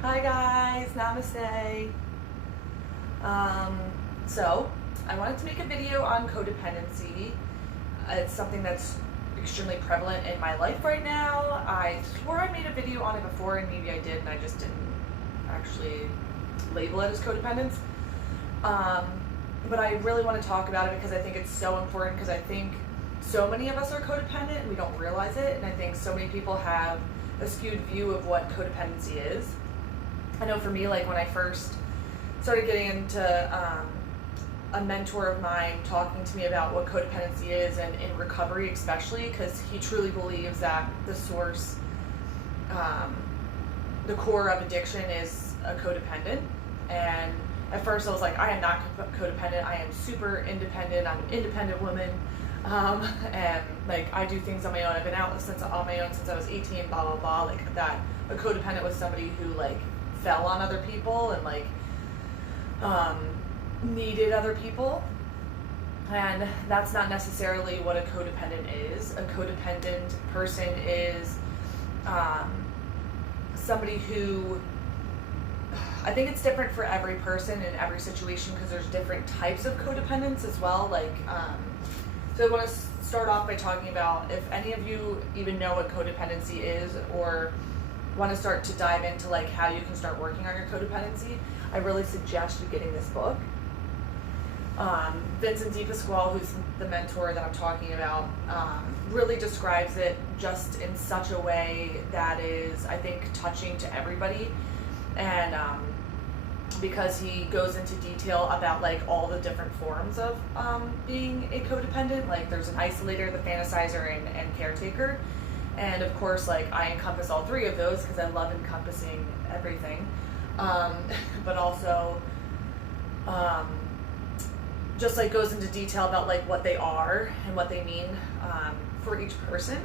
Hi guys, namaste. So I wanted to make a video on codependency. It's something that's extremely prevalent in my life right now. I swore I made a video on it before, and maybe I did, and I just didn't actually label it as codependence. But I really want to talk about it because I think it's so important, because I think so many of us are codependent and we don't realize it, and I think so many people have a skewed view of what codependency is. I know for me, like when I first started getting into a mentor of mine talking to me about what codependency is, and in recovery especially, because he truly believes that the source, the core of addiction is a codependent. And at first I was like, I am not codependent, I am super independent, I'm an independent woman, and like I do things on my own, I've been out on my own since I was 18, blah blah blah, like that. A codependent was somebody who like fell on other people and like needed other people, and that's not necessarily what a codependent is. A codependent person is somebody who, I think it's different for every person in every situation, because there's different types of codependence as well. Like so I want to start off by talking about, if any of you even know what codependency is, or want to start to dive into like how you can start working on your codependency, I really suggest you getting this book. Vincent DiPasquale, who's the mentor that I'm talking about, really describes it just in such a way that is, I think, touching to everybody. And because he goes into detail about like all the different forms of being a codependent. Like there's an isolator, the fantasizer, and caretaker. And of course, like I encompass all three of those because I love encompassing everything. But also just like goes into detail about like what they are and what they mean for each person.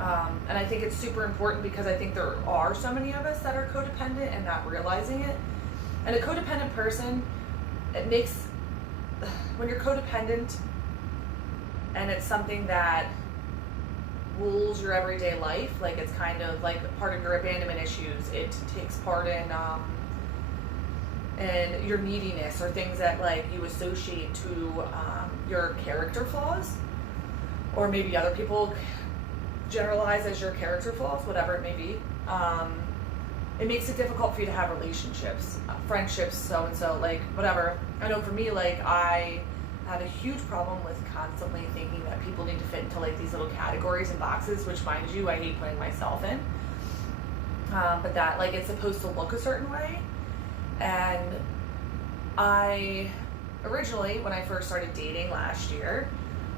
And I think it's super important, because I think there are so many of us that are codependent and not realizing it. And a codependent person, it makes, when you're codependent and it's something that rules your everyday life, like it's kind of like part of your abandonment issues, it takes part in your neediness, or things that like you associate to your character flaws, or maybe other people generalize as your character flaws, whatever it may be. It makes it difficult for you to have relationships, friendships, so and so, like whatever. I know for me, like I have a huge problem with constantly thinking that people need to fit into like these little categories and boxes, which, mind you, I hate putting myself in. But that like it's supposed to look a certain way. And I originally, when I first started dating last year,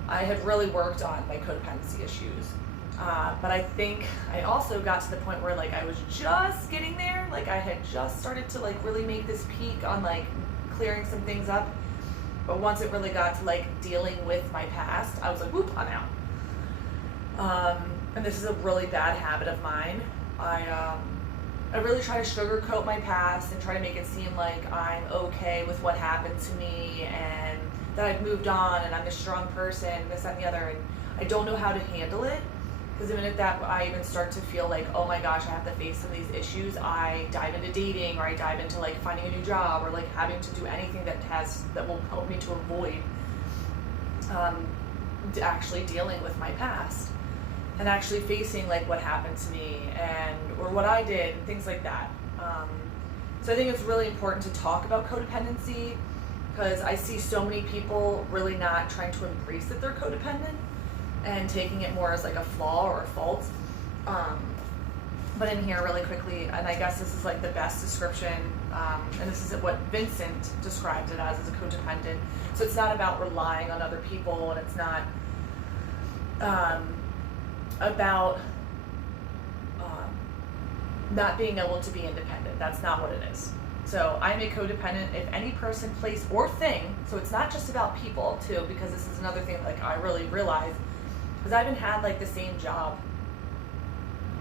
I had really worked on my codependency issues. But I think I also got to the point where like I was just getting there. Like I had just started to like really make this peak on like clearing some things up. But once it really got to like dealing with my past, I was like, whoop, I'm out. And this is a really bad habit of mine. I really try to sugarcoat my past and try to make it seem like I'm okay with what happened to me, and that I've moved on and I'm a strong person, this, that, and the other. And I don't know how to handle it, because the minute that I even start to feel like, oh my gosh, I have to face some of these issues, I dive into dating, or I dive into like finding a new job, or like having to do anything that will help me to avoid actually dealing with my past and actually facing like what happened to me, and or what I did, and things like that. So I think it's really important to talk about codependency, because I see so many people really not trying to embrace that they're codependent and taking it more as like a flaw or a fault. But in here really quickly, and I guess this is like the best description, and this is what Vincent describes it as a codependent. So it's not about relying on other people, and it's not about not being able to be independent. That's not what it is. So I'm a codependent if any person, place, or thing. So it's not just about people too, because this is another thing like I really realize, because I haven't had like the same job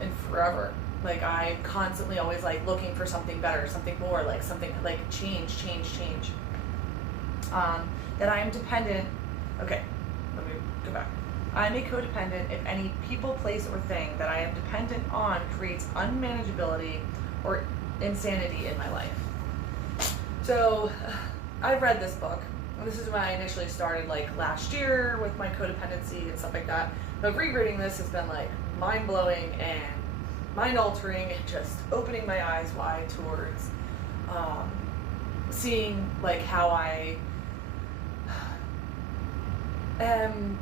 in forever. Like I'm constantly always like looking for something better, something more, like something like change. That I am dependent. Okay, let me go back. I'm a codependent if any people, place, or thing that I am dependent on creates unmanageability or insanity in my life. So I've read this book. This is when I initially started, like, last year with my codependency and stuff like that. But rereading this has been, like, mind-blowing and mind-altering and just opening my eyes wide towards seeing, like, how I am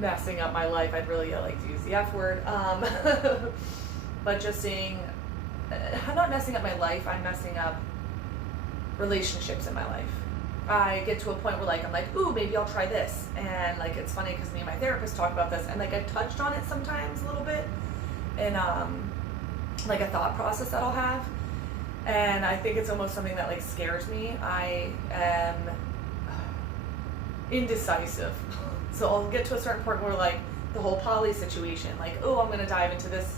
messing up my life. I'd really like to use the F word. But just seeing, I'm not messing up my life, I'm messing up relationships in my life. I get to a point where, like, I'm like, ooh, maybe I'll try this. And, like, it's funny because me and my therapist talk about this, and, like, I've touched on it sometimes a little bit in, like, a thought process that I'll have. And I think it's almost something that, like, scares me. I am indecisive. So I'll get to a certain point where, like, the whole poly situation, like, oh, I'm going to dive into this.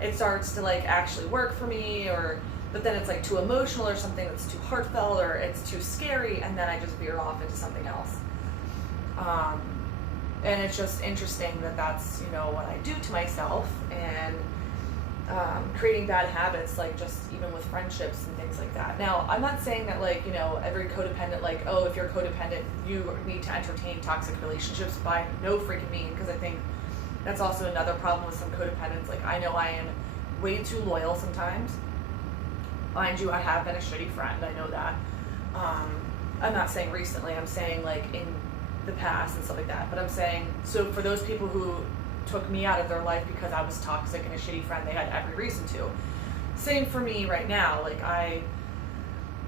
It starts to, like, actually work for me, but then it's, like, too emotional or something that's too heartfelt or it's too scary, and then I just veer off into something else. And it's just interesting that that's, you know, what I do to myself, and creating bad habits, like, just even with friendships and things like that. Now, I'm not saying that, like, you know, every codependent, like, oh, if you're codependent, you need to entertain toxic relationships, by no freaking mean, because I think that's also another problem with some codependents. Like, I know I am way too loyal sometimes. Mind you, I have been a shitty friend, I know that. I'm not saying recently, I'm saying, like, in the past and stuff like that, but I'm saying, so for those people who took me out of their life because I was toxic and a shitty friend, they had every reason to. Same for me right now. Like, I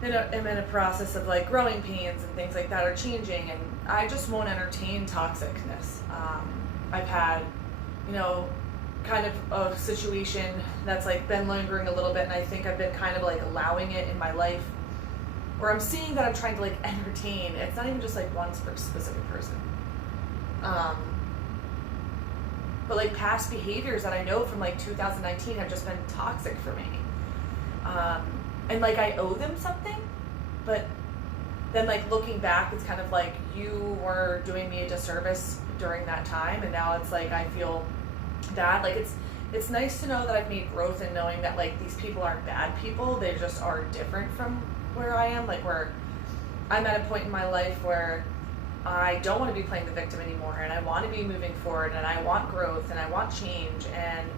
am in a process of, like, growing pains and things like that are changing, and I just won't entertain toxicness. I've had, you know, kind of a situation that's, like, been lingering a little bit, and I think I've been kind of, like, allowing it in my life, where I'm seeing that I'm trying to, like, entertain. It's not even just, like, one specific person. But, like, past behaviors that I know from, like, 2019 have just been toxic for me. And, like, I owe them something, but then, like, looking back, it's kind of like, you were doing me a disservice during that time, and now it's like I feel bad. Like, it's nice to know that I've made growth in knowing that, like, these people aren't bad people, they just are different from where I am. Like, where I'm at a point in my life where I don't want to be playing the victim anymore, and I want to be moving forward, and I want growth, and I want change, and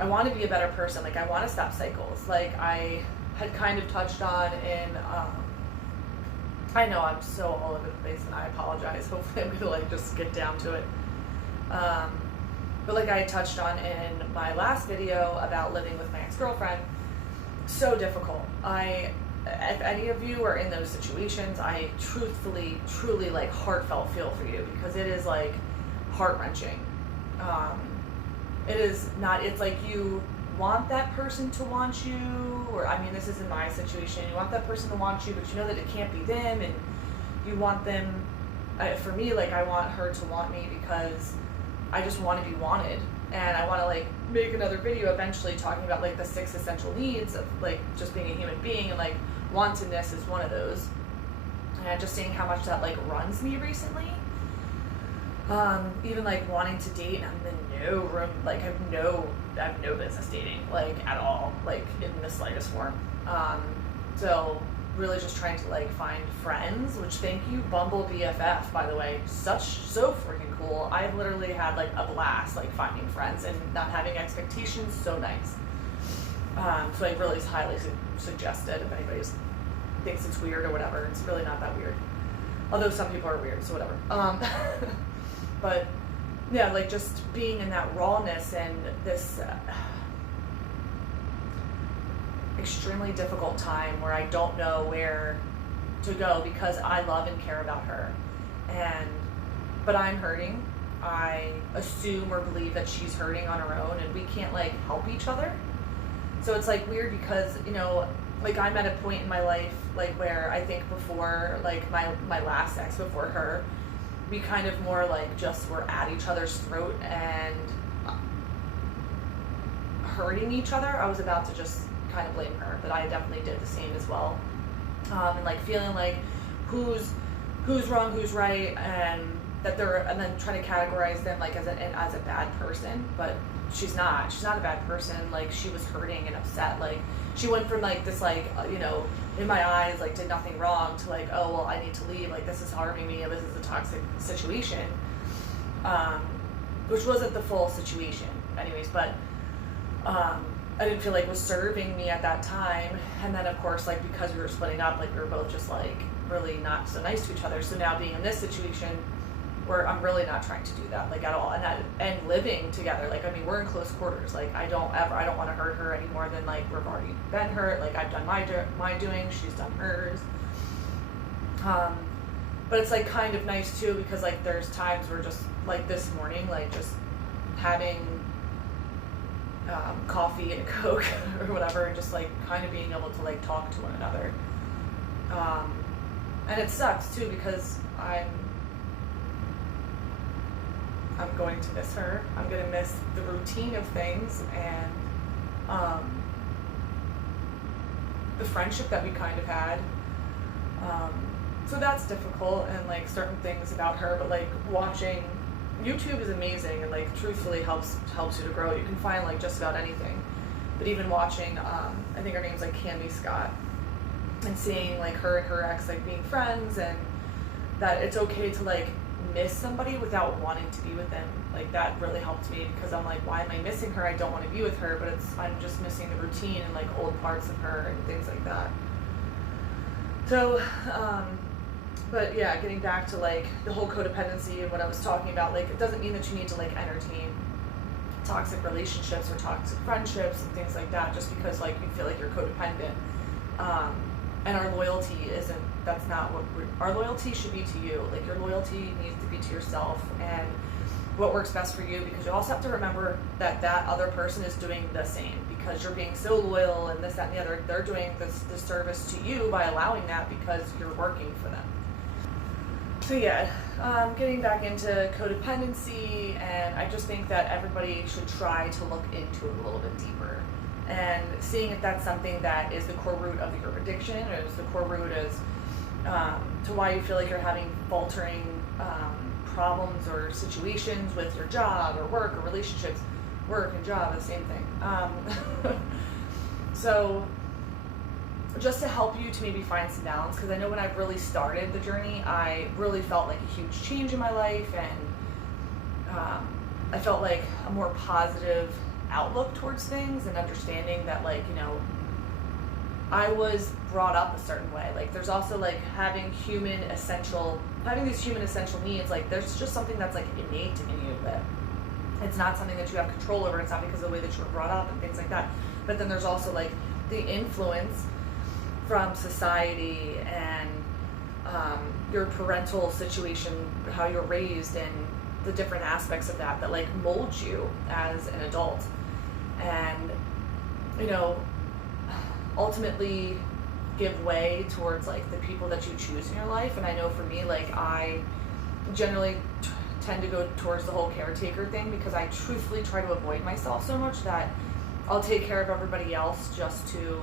I want to be a better person. Like, I want to stop cycles. Like, I had kind of touched on in, I know I'm so all over the place, and I apologize. Hopefully I'm going to, like, just get down to it. But, like, I touched on in my last video about living with my ex-girlfriend, so difficult. If any of you are in those situations, I truly, like, heartfelt feel for you, because it is, like, heart-wrenching. It is not, it's like you want that person to want you, or, I mean, this is in my situation, you want that person to want you, but you know that it can't be them, and you want them, for me, like, I want her to want me because I just want to be wanted, and I want to, like, make another video eventually talking about, like, the 6 essential needs of, like, just being a human being, and, like, wantedness is one of those. And just seeing how much that, like, runs me recently. Even, like, wanting to date, and I'm in no room, like, I have no business dating, like, at all, like, in the slightest form. So really just trying to, like, find friends, which, thank you, Bumble BFF, by the way, so freaking cool. I've literally had, like, a blast, like, finding friends and not having expectations, so nice. So I really highly suggest it if anybody thinks it's weird or whatever. It's really not that weird. Although some people are weird, so whatever. But yeah, like, just being in that rawness and this extremely difficult time where I don't know where to go because I love and care about her. But I'm hurting. I assume or believe that she's hurting on her own, and we can't, like, help each other. So it's, like, weird because, you know, like, I'm at a point in my life, like, where I think before, like, my last ex before her, we kind of more, like, just were at each other's throat and hurting each other. I was about to just kind of blame her, but I definitely did the same as well. And, like, feeling like who's wrong, who's right, and then trying to categorize them, like, as a bad person. But she's not a bad person. Like, she was hurting and upset. Like, she went from like this, like, in my eyes, like, did nothing wrong, to like, oh well, I need to leave, like, this is harming me, this is a toxic situation, which wasn't the full situation anyways, but I didn't feel like was serving me at that time. And then of course, like, because we were splitting up, like, we were both just like really not so nice to each other. So now being in this situation where I'm really not trying to do that, like, at all, and living together, like, I mean, we're in close quarters, like, I don't want to hurt her any more than, like, we've already been hurt. Like, I've done my doing, she's done hers, but it's like kind of nice too, because like there's times where, just like this morning, like, just having coffee and a Coke or whatever, and just like kind of being able to like talk to one another, and it sucks too, because I'm going to miss her. I'm going to miss the routine of things, and the friendship that we kind of had. So that's difficult, and like certain things about her, but like watching YouTube is amazing, and like truthfully helps you to grow. You can find like just about anything, but even watching, I think her name's like Candy Scott, and seeing like her and her ex like being friends, and that it's okay to like miss somebody without wanting to be with them, like, that really helped me, because I'm like, why am I missing her? I don't want to be with her, but I'm just missing the routine and like old parts of her and things like that. So but yeah, getting back to like the whole codependency and what I was talking about, like, it doesn't mean that you need to like entertain toxic relationships or toxic friendships and things like that just because like you feel like you're codependent. And our loyalty that's not what our loyalty should be to you. Like, your loyalty needs to be to yourself and what works best for you, because you also have to remember that that other person is doing the same, because you're being so loyal and this, that, and the other. They're doing this service to you by allowing that, because you're working for them. So yeah, getting back into codependency, and I just think that everybody should try to look into it a little bit deeper, and seeing if that's something that is the core root of your addiction, or is the core root is to why you feel like you're having faltering problems or situations with your job or work or relationships. Work and job are the same thing. So just to help you to maybe find some balance, because I know when I really started the journey, I really felt like a huge change in my life, and I felt like a more positive outlook towards things, and understanding that, like, I was brought up a certain way. Like, there's also like having these human essential needs. Like, there's just something that's like innate in you, that it's not something that you have control over. It's not because of the way that you were brought up and things like that. But then there's also like the influence from society and your parental situation, how you're raised, and the different aspects of that like molds you as an adult, and ultimately give way towards like the people that you choose in your life. And I know for me, like, I generally tend to go towards the whole caretaker thing, because I truthfully try to avoid myself so much that I'll take care of everybody else just to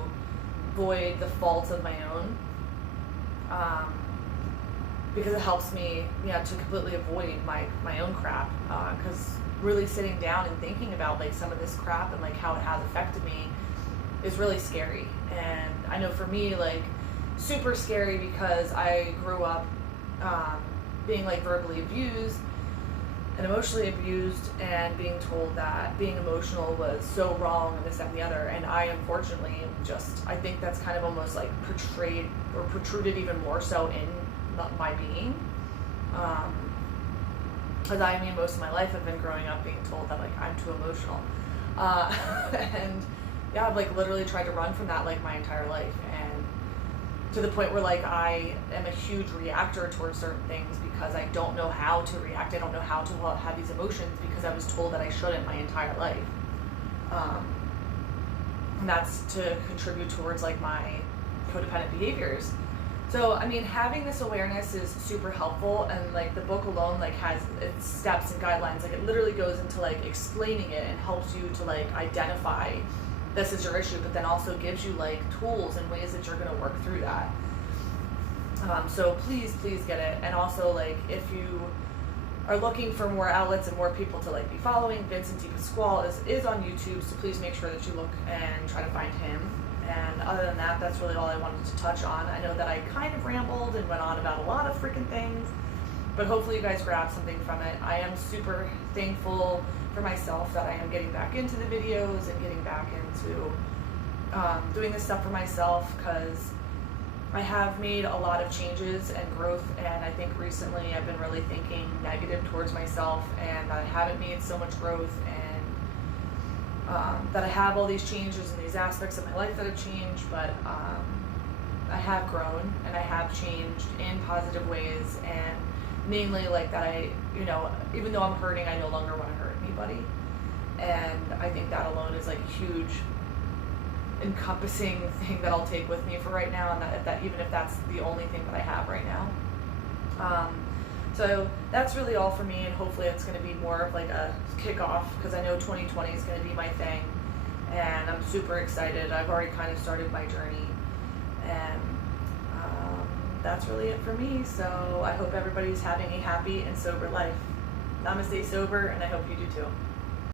void the faults of my own, because it helps me to completely avoid my own crap, because really sitting down and thinking about like some of this crap and like how it has affected me is really scary. And I know for me, like, super scary, because I grew up being like verbally abused and emotionally abused, and being told that being emotional was so wrong and this, that, and the other. And I unfortunately I think that's kind of almost like portrayed or protruded even more so in my being, because I mean, most of my life I've been growing up being told that like I'm too emotional, and yeah, I've like literally tried to run from that like my entire life, and to the point where like I am a huge reactor towards certain things, because I don't know how to react. I don't know how to have these emotions, because I was told that I shouldn't my entire life. And that's to contribute towards like my codependent behaviors. So I mean, having this awareness is super helpful, and like the book alone like has its steps and guidelines. Like, it literally goes into like explaining it and helps you to like identify this is your issue, but then also gives you like tools and ways that you're going to work through that. So please get it. And also, like, if you are looking for more outlets and more people to like be following, Vincent DePasquale is on YouTube, so please make sure that you look and try to find him. And other than that, that's really all I wanted to touch on. I know that I kind of rambled and went on about a lot of freaking things, but hopefully you guys grabbed something from it. I am super thankful for myself that I am getting back into the videos and getting back into doing this stuff for myself, because I have made a lot of changes and growth, and I think recently I've been really thinking negative towards myself, and I haven't made so much growth, and that I have all these changes and these aspects of my life that have changed, but I have grown and I have changed in positive ways, and mainly like that I, you know, even though I'm hurting, I no longer want to hurt anybody, and I think that alone is like a huge encompassing thing that I'll take with me for right now, and that even if that's the only thing that I have right now. So that's really all for me, and hopefully it's going to be more of like a kickoff, because I know 2020 is going to be my thing, and I'm super excited. I've already kind of started my journey, and that's really it for me. So I hope everybody's having a happy and sober life. Namaste sober, and I hope you do too.